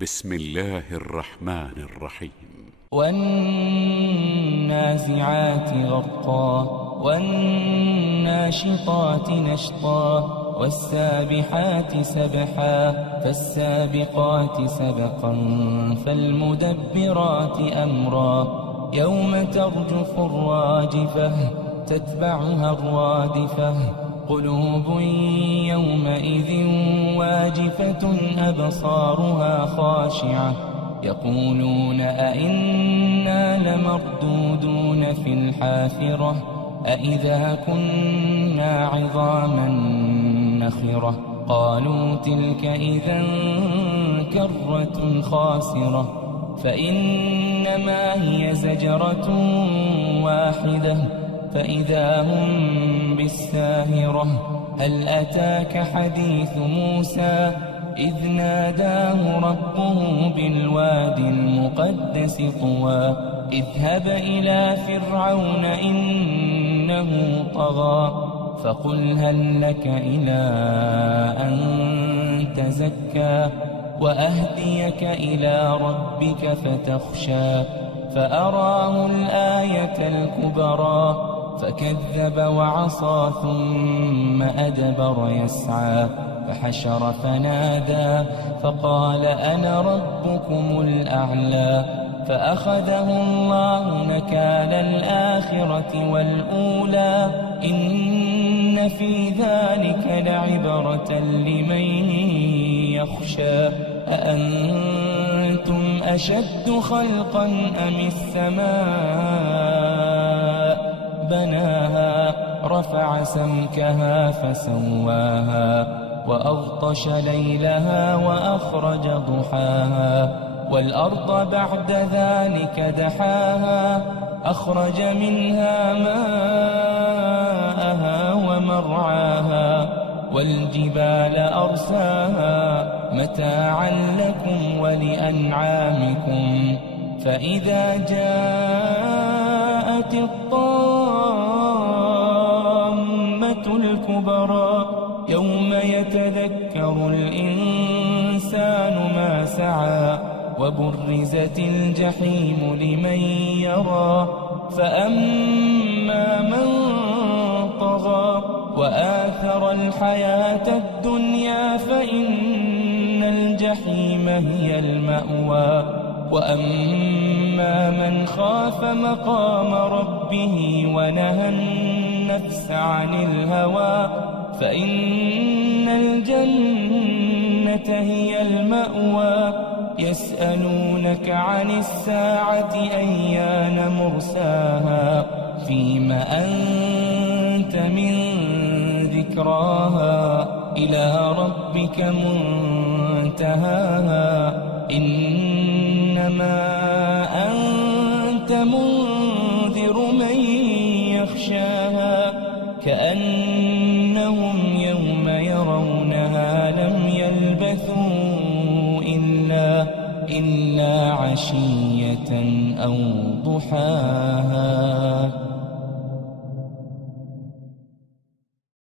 بسم الله الرحمن الرحيم. والنازعات غرقا والناشطات نشطا والسابحات سبحا فالسابقات سبقا فالمدبرات أمرا يوم ترجف الراجفة تتبعها الرادفة قلوب يومئذ واجفة أبصارها خاشعة يقولون أئنا لمردودون في الحافرة أئذا كنا عظاما نخرة قالوا تلك إذا كرة خاسرة فإنما هي زجرة واحدة فإذا هم بالساهرة هل أتاك حديث موسى إذ ناداه ربه بالواد المقدس طوى اذهب إلى فرعون إنه طغى فقل هل لك إلى أن تزكى وأهديك إلى ربك فتخشى فأراه الآية الكبرى فكذب وعصى ثم أدبر يسعى فحشر فنادى فقال أنا ربكم الأعلى فأخذه الله نكال الآخرة والأولى إن في ذلك لعبرة لمن يخشى أأنتم أشد خلقا أم السماء بناها رفع سمكها فسواها وأغطش ليلها وأخرج ضحاها والأرض بعد ذلك دحاها أخرج منها ماءها ومرعاها والجبال أرساها متاعا لكم ولأنعامكم فإذا جاءت الطامة الكبرى يوم يتذكر الإنسان ما سعى وبرزت الجحيم لمن يرى فأما من طغى وآثر الحياة الدنيا فإن الجحيم هي المأوى وأما من خاف مقام ربه ونهى النفس عن الهوى فإن الجنة هي المأوى يسألونك عن الساعة أيان مرساها فيم أنت من ذكراها إلى ربك منتهاها إنما أنت منذر من يخشاها كأنهم يوم يرونها لم يلبثوا إلا عشية أو ضحاها.